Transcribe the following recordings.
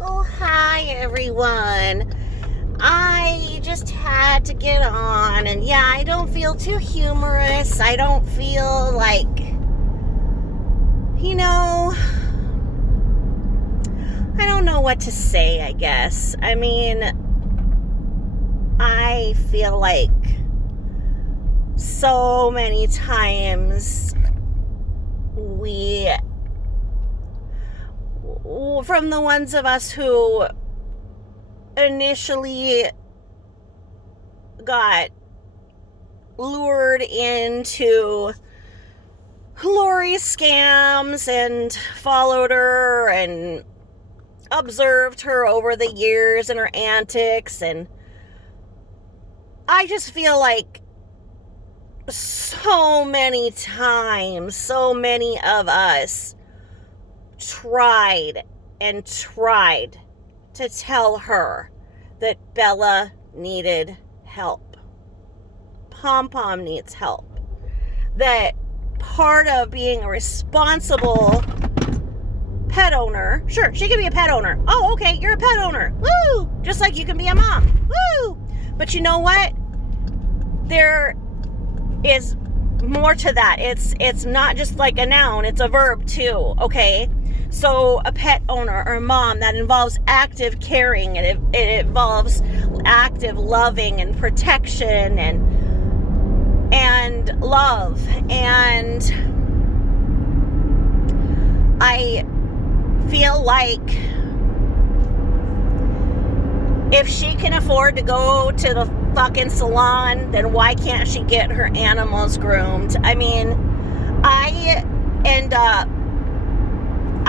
Oh, hi everyone. I just had to get on, and yeah, I don't feel too humorous. I don't feel like, you know, I don't know what to say, I guess. I mean, I feel like so many times from the ones of us who initially got lured into Lori's scams and followed her and observed her over the years and her antics, and I just feel like so many times, so many of us tried and tried to tell her that Bella needed help. Pom Pom needs help. That part of being a responsible pet owner, sure, she can be a pet owner. Oh, okay, you're a pet owner. Woo! Just like you can be a mom. Woo! But you know what? There is more to that. It's not just like a noun, it's a verb too, okay? So a pet owner or a mom, that involves active caring, and it involves active loving and protection and love. And I feel like if she can afford to go to the fucking salon, then why can't she get her animals groomed? I mean, I end up,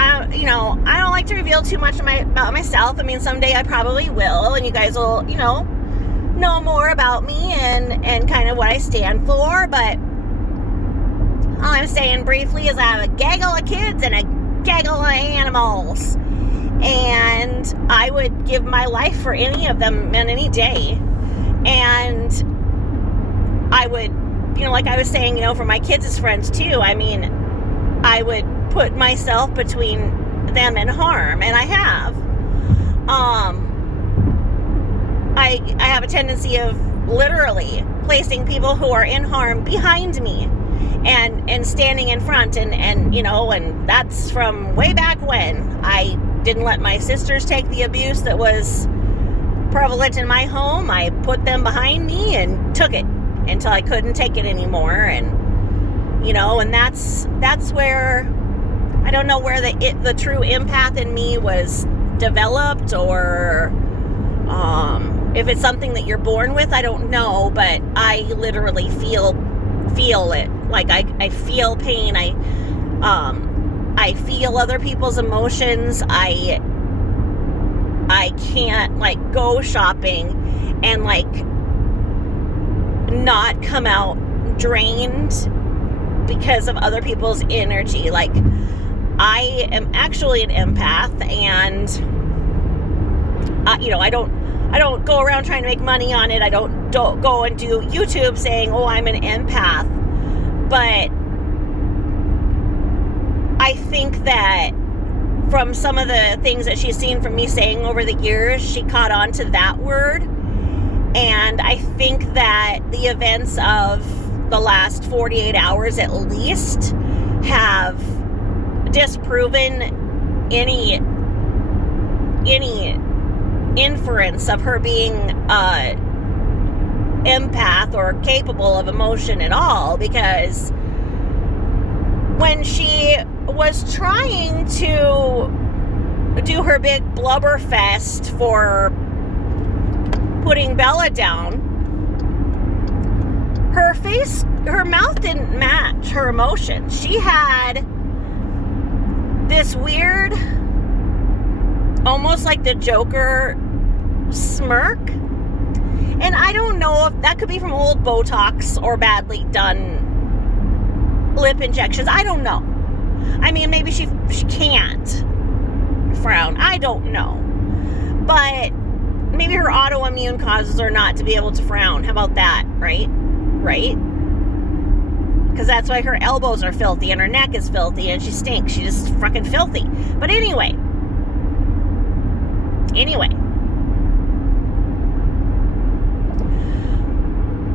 I don't like to reveal too much about myself. I mean, someday I probably will, and you guys will, know more about me and kind of what I stand for. But all I'm saying briefly is I have a gaggle of kids and a gaggle of animals, and I would give my life for any of them on any day. And I would, like I was saying, for my kids as friends too, I mean, I would put myself between them and harm, and I have. I have a tendency of literally placing people who are in harm behind me and standing in front, and that's from way back when. I didn't let my sisters take the abuse that was prevalent in my home. I put them behind me and took it until I couldn't take it anymore. And and that's where I don't know where the true empath in me was developed, or if it's something that you're born with, I don't know, but I literally feel it. Like I feel pain. I feel other people's emotions. I can't go shopping and not come out drained because of other people's energy. I am actually an empath, and I don't go around trying to make money on it. I don't go and do YouTube saying, oh, I'm an empath. But I think that from some of the things that she's seen from me saying over the years, she caught on to that word. And I think that the events of the last 48 hours at least have disproven any inference of her being empath or capable of emotion at all, because when she was trying to do her big blubber fest for putting Bella down, her mouth didn't match her emotions. She had this weird, almost like the Joker smirk. And I don't know if that could be from old Botox or badly done lip injections. I don't know. I mean, maybe she can't frown. I don't know. But maybe her autoimmune causes her not to be able to frown. How about that, right? Right? Because that's why her elbows are filthy and her neck is filthy and she stinks. She's just fucking filthy. But anyway, Anyway,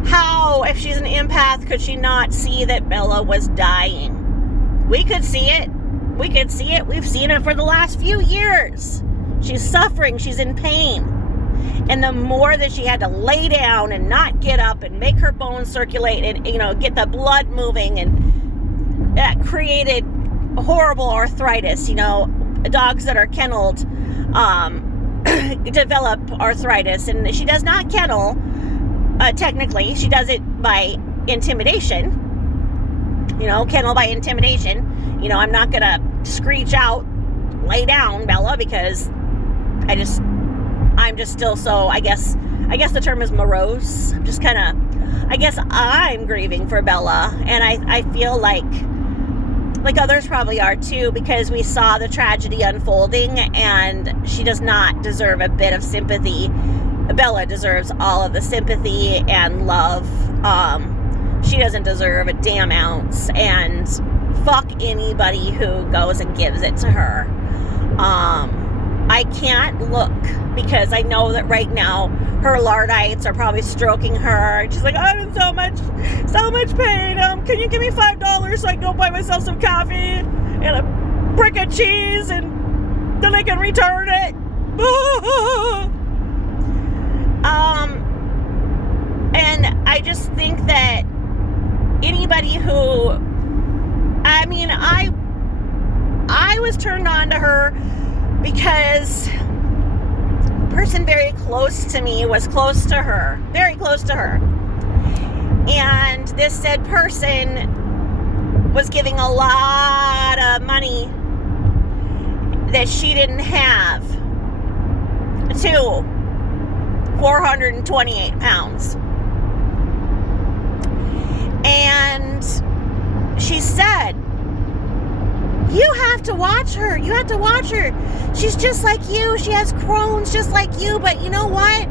how, if she's an empath, could she not see that Bella was dying? We could see it. We could see it. We've seen it for the last few years. She's suffering. She's in pain. And the more that she had to lay down and not get up and make her bones circulate and, get the blood moving, and that created horrible arthritis. Dogs that are kennelled develop arthritis, and she does not kennel. Technically, she does it by intimidation. Kennel by intimidation. I'm not gonna screech out, lay down, Bella, because I'm just still so, I guess the term is morose. I'm just kind of, I guess I'm grieving for Bella, and I feel like others probably are too, because we saw the tragedy unfolding, and she does not deserve a bit of sympathy. Bella deserves all of the sympathy and love. She doesn't deserve a damn ounce, and fuck anybody who goes and gives it to her. I can't look, because I know that right now her Lardites are probably stroking her. She's like, I'm in so much pain. Can you give me $5 so I can go buy myself some coffee and a brick of cheese, and then I can return it? And I just think that anybody who, I was turned on to her because a person very close to me was close to her, very close to her. And this said person was giving a lot of money that she didn't have to 428 pounds. And she said, you have to watch her. You have to watch her. She's just like you. She has Crohn's just like you. But you know what?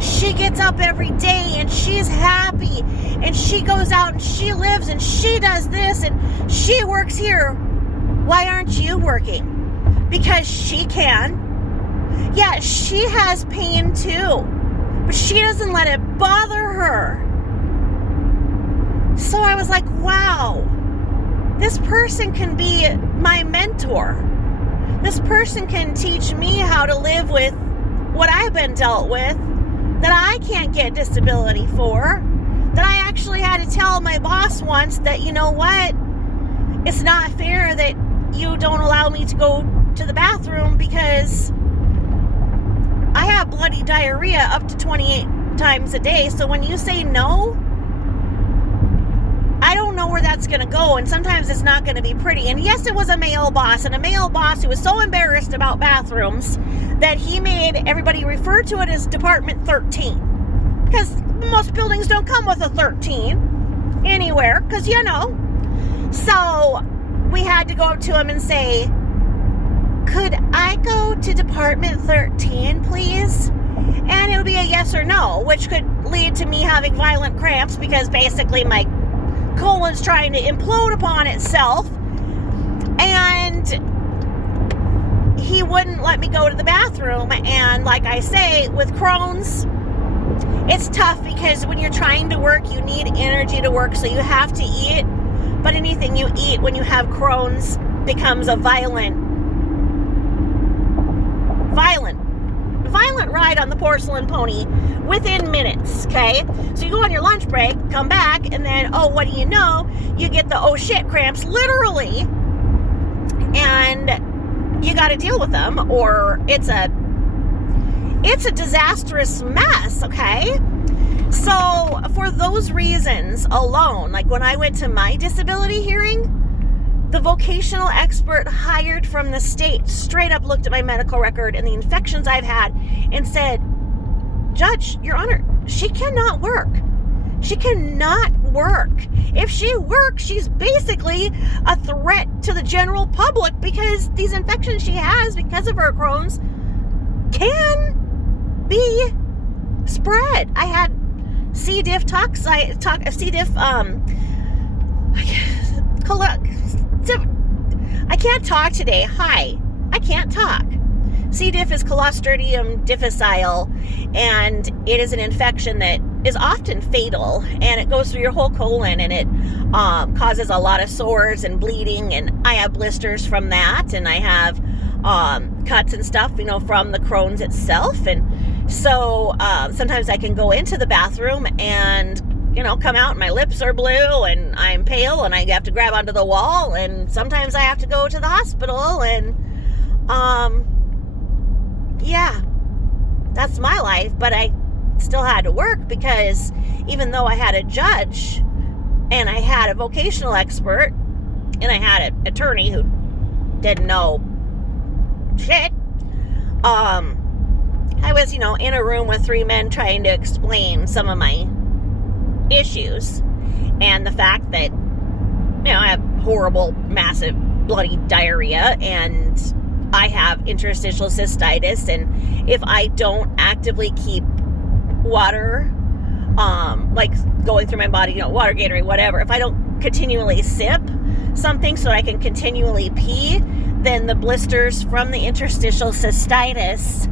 She gets up every day and she's happy. And she goes out and she lives and she does this and she works here. Why aren't you working? Because she can. Yeah, she has pain too. But she doesn't let it bother her. So I was like, wow. This person can be my mentor. This person can teach me how to live with what I've been dealt with, that I can't get disability for, that I actually had to tell my boss once that, you know what, it's not fair that you don't allow me to go to the bathroom because I have bloody diarrhea up to 28 times a day. So when you say no, I don't know where that's going to go, and sometimes it's not going to be pretty. And yes, it was a male boss, and a male boss who was so embarrassed about bathrooms that he made everybody refer to it as Department 13. Because most buildings don't come with a 13 anywhere, because So we had to go up to him and say, could I go to Department 13, please? And it would be a yes or no, which could lead to me having violent cramps, because basically my colon's trying to implode upon itself. And he wouldn't let me go to the bathroom. And like I say, with Crohn's, it's tough because when you're trying to work, you need energy to work, so you have to eat. But anything you eat when you have Crohn's becomes a violent ride on the porcelain pony within minutes, okay? So you go on your lunch break, come back, and then, what do you know? You get the oh shit cramps, literally, and you got to deal with them, or it's a disastrous mess, okay? So for those reasons alone, like when I went to my disability hearing, the vocational expert hired from the state straight up looked at my medical record and the infections I've had and said, Judge, Your Honor, she cannot work. She cannot work. If she works, she's basically a threat to the general public, because these infections she has because of her Crohn's can be spread. I had C. diff, I can't talk today. Hi. I can't talk. C. diff is Clostridium difficile, and it is an infection that is often fatal, and it goes through your whole colon, and it causes a lot of sores and bleeding, and I have blisters from that, and I have cuts and stuff, from the Crohn's itself. And so sometimes I can go into the bathroom and come out and my lips are blue and I'm pale and I have to grab onto the wall, and sometimes I have to go to the hospital, and yeah, that's my life. But I still had to work, because even though I had a judge and I had a vocational expert and I had an attorney who didn't know shit, I was, in a room with 3 men trying to explain some of my issues, and the fact that, I have horrible, massive, bloody diarrhea, and I have interstitial cystitis, and if I don't actively keep water, like going through my body, water, Gatorade, whatever, if I don't continually sip something so that I can continually pee, then the blisters from the interstitial cystitis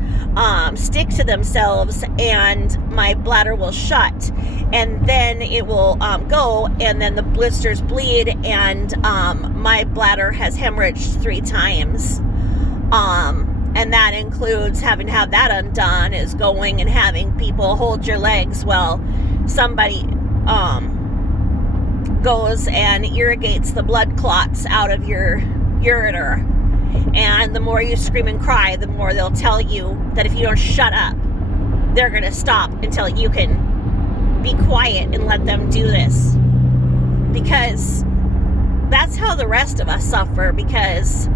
stick to themselves, and my bladder will shut, and then it will go, and then the blisters bleed, and my bladder has hemorrhaged 3 times. And that includes having to have that undone, is going and having people hold your legs while somebody goes and irrigates the blood clots out of your ureter. And the more you scream and cry, the more they'll tell you that if you don't shut up, they're going to stop until you can be quiet and let them do this. Because that's how the rest of us suffer, because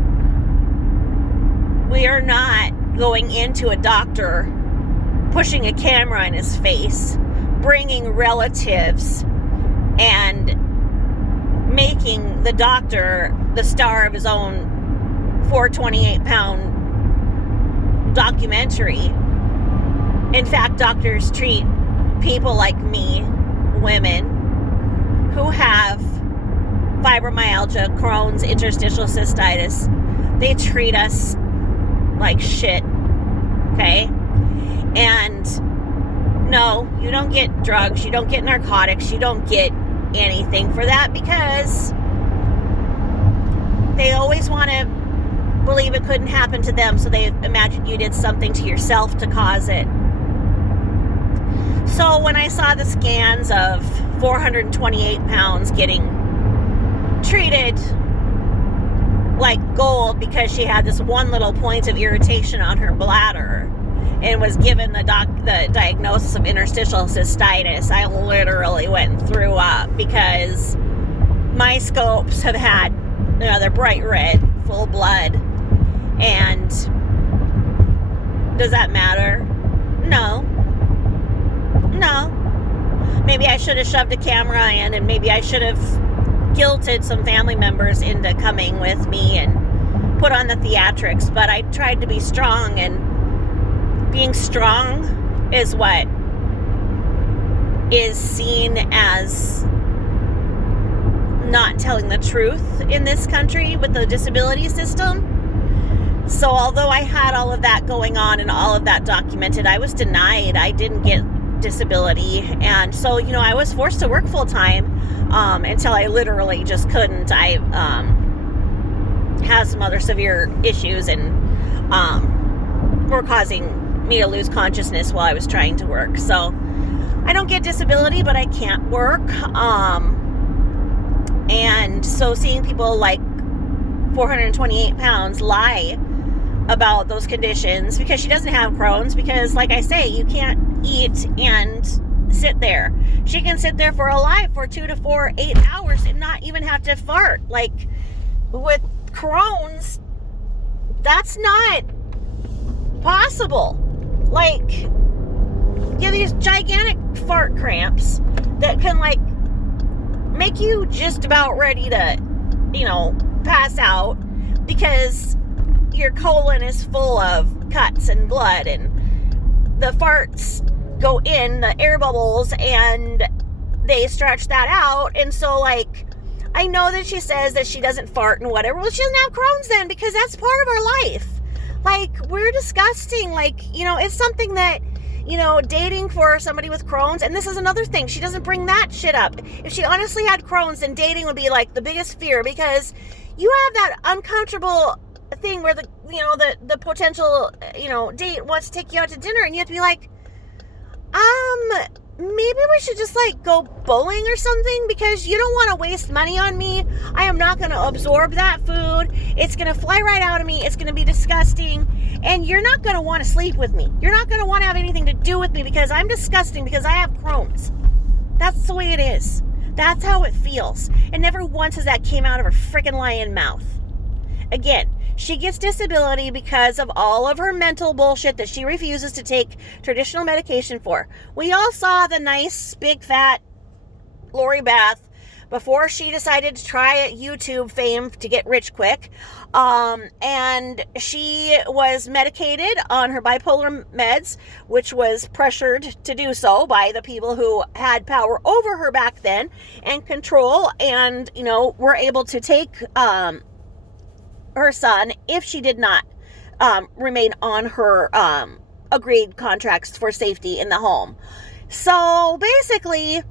we are not going into a doctor, pushing a camera in his face, bringing relatives, and making the doctor the star of his own 428-pound documentary. In fact, doctors treat people like me, women, who have fibromyalgia, Crohn's, interstitial cystitis. They treat us like shit, okay? And no, you don't get drugs, you don't get narcotics, you don't get anything for that, because they always want to believe it couldn't happen to them, so they imagine you did something to yourself to cause it. So when I saw the scans of 428 pounds getting treated like gold because she had this one little point of irritation on her bladder and was given the diagnosis of interstitial cystitis, I literally went and threw up, because my scopes have had, they're bright red, full blood. And does that matter? No. Maybe I should have shoved a camera in, and maybe I should have guilted some family members into coming with me and put on the theatrics, but I tried to be strong, and being strong is what is seen as not telling the truth in this country with the disability system. So although I had all of that going on and all of that documented, I was denied. I didn't get disability, and so I was forced to work full-time until I literally just couldn't. I had some other severe issues, and were causing me to lose consciousness while I was trying to work. So I don't get disability, but I can't work, and so seeing people like 428 pounds lie about those conditions, because she doesn't have Crohn's, because like I say, you can't eat and sit there. She can sit there for 2 to 4, 8 hours and not even have to fart. Like with Crohn's, that's not possible. Like, you have these gigantic fart cramps that can like make you just about ready to, pass out, because your colon is full of cuts and blood, and the farts go in the air bubbles and they stretch that out. And so like, I know that she says that she doesn't fart and whatever. Well, she doesn't have Crohn's then, because that's part of her life. Like, we're disgusting. Like, it's something that, dating for somebody with Crohn's, and this is another thing, she doesn't bring that shit up. If she honestly had Crohn's, then dating would be like the biggest fear, because you have that uncomfortable thing where the potential, date wants to take you out to dinner, and you have to be like, maybe we should just like go bowling or something, because you don't want to waste money on me. I am not going to absorb that food. It's going to fly right out of me. It's going to be disgusting. And you're not going to want to sleep with me. You're not going to want to have anything to do with me because I'm disgusting, because I have Crohn's. That's the way it is. That's how it feels. And never once has that came out of her freaking lying mouth. Again, she gets disability because of all of her mental bullshit that she refuses to take traditional medication for. We all saw the nice, big, fat Lori Beth before she decided to try YouTube fame to get rich quick. And she was medicated on her bipolar meds, which was pressured to do so by the people who had power over her back then and control, and, were able to take her son if she did not remain on her agreed contracts for safety in the home. So basically,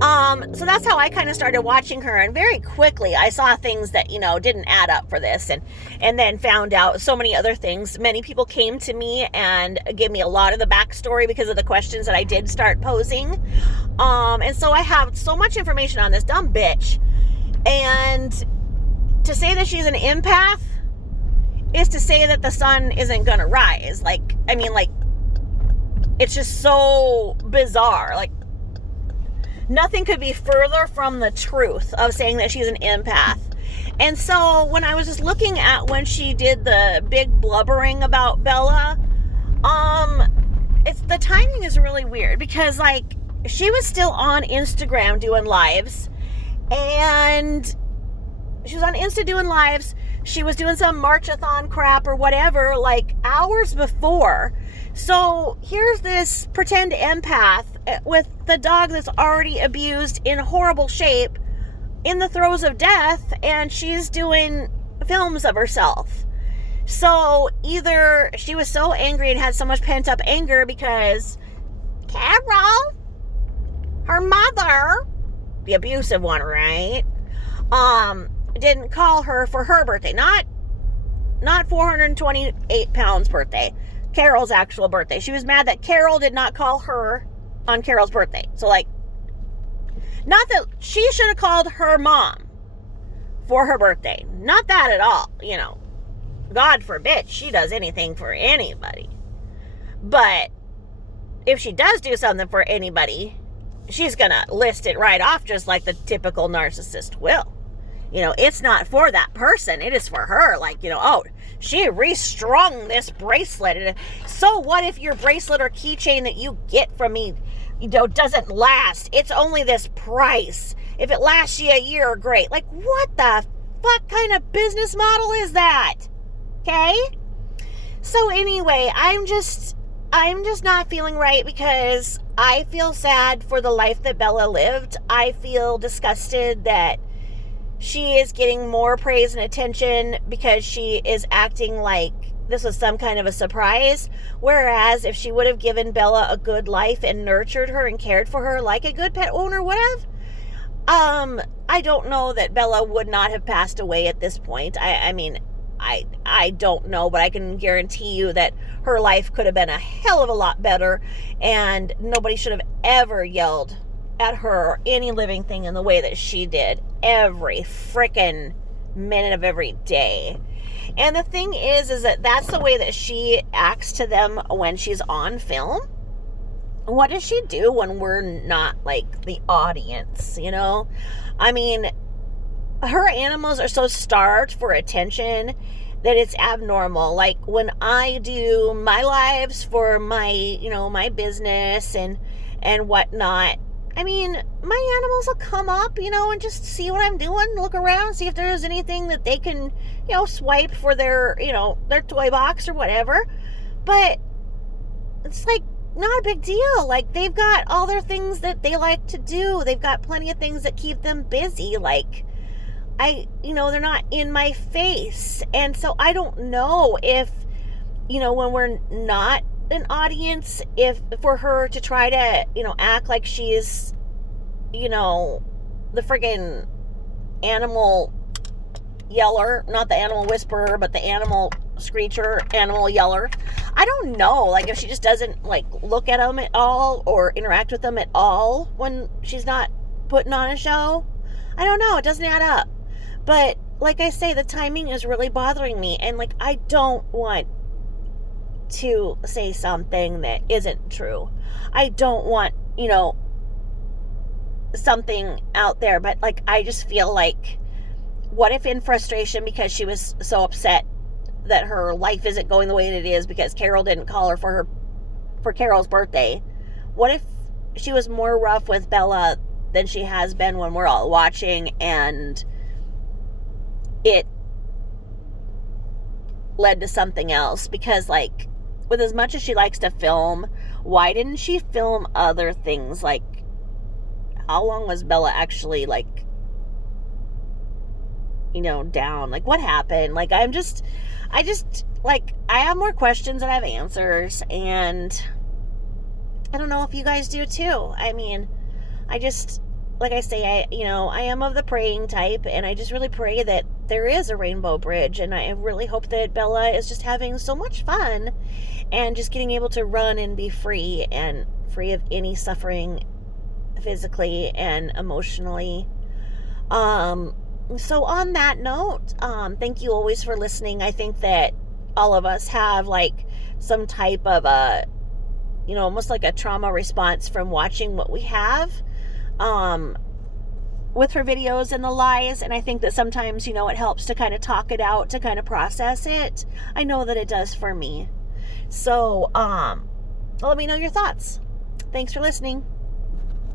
so that's how I kind of started watching her, and very quickly I saw things that, didn't add up for this, and then found out so many other things. Many people came to me and gave me a lot of the backstory because of the questions that I did start posing. And so I have so much information on this dumb bitch, and to say that she's an empath is to say that the sun isn't gonna rise. It's just so bizarre. Like, nothing could be further from the truth of saying that she's an empath. And so when I was just looking at when she did the big blubbering about Bella, the timing is really weird, because like, she was still on Instagram doing lives, and she was on Insta doing lives. She was doing some marchathon crap or whatever, like hours before. So here's this pretend empath with the dog that's already abused, in horrible shape, in the throes of death, and she's doing films of herself. So either she was so angry and had so much pent up anger because Carol, her mother, the abusive one, right? Didn't call her for her birthday. Not 428 pounds birthday. Carol's actual birthday. She was mad that Carol did not call her on Carol's birthday. So like, not that she should have called her mom for her birthday. Not that at all. God forbid she does anything for anybody. But if she does do something for anybody, she's gonna list it right off, just like the typical narcissist will. It's not for that person. It is for her. Like, oh, she restrung this bracelet. So what if your bracelet or keychain that you get from me, doesn't last? It's only this price. If it lasts you a year, great. Like, what the fuck kind of business model is that? Okay? So anyway, I'm just not feeling right, because I feel sad for the life that Bella lived. I feel disgusted that she is getting more praise and attention because she is acting like this was some kind of a surprise. Whereas if she would have given Bella a good life and nurtured her and cared for her like a good pet owner would have, I don't know that Bella would not have passed away at this point. I don't know, but I can guarantee you that her life could have been a hell of a lot better, and nobody should have ever yelled at her or any living thing in the way that she did every freaking minute of every day. And the thing is that that's the way that she acts to them when she's on film. What does she do when we're not like the audience, her animals are so starved for attention that it's abnormal. Like when I do my lives for my, my business and whatnot, my animals will come up, and just see what I'm doing, look around, see if there's anything that they can, swipe for their, their toy box or whatever. But it's like not a big deal. Like, they've got all their things that they like to do. They've got plenty of things that keep them busy. Like they're not in my face. And so I don't know if, when we're not an audience, if for her to try to, act like she's, the friggin' animal yeller, not the animal whisperer, but the animal screecher, animal yeller. I don't know, like, if she just doesn't, like, look at them at all or interact with them at all when she's not putting on a show. I don't know. It doesn't add up. But like I say, the timing is really bothering me. And, like, I don't want to say something that isn't true. I don't want, something out there. But, like, I just feel like, what if in frustration because she was so upset that her life isn't going the way that it is because Carol didn't call her for Carol's birthday? What if she was more rough with Bella than she has been when we're all watching, and it led to something else? Because, like, with as much as she likes to film, why didn't she film other things? Like, how long was Bella actually, like, down? Like, what happened? Like, I have more questions than I have answers, and I don't know if you guys do too. I mean, like I say, I am of the praying type, and I just really pray that there is a rainbow bridge, and I really hope that Bella is just having so much fun and just getting able to run and be free, and free of any suffering physically and emotionally. So on that note, thank you always for listening. I think that all of us have, like, some type of a, almost like a trauma response from watching what we have, with her videos and the lies. And I think that sometimes, it helps to kind of talk it out, to kind of process it. I know that it does for me. So, let me know your thoughts. Thanks for listening.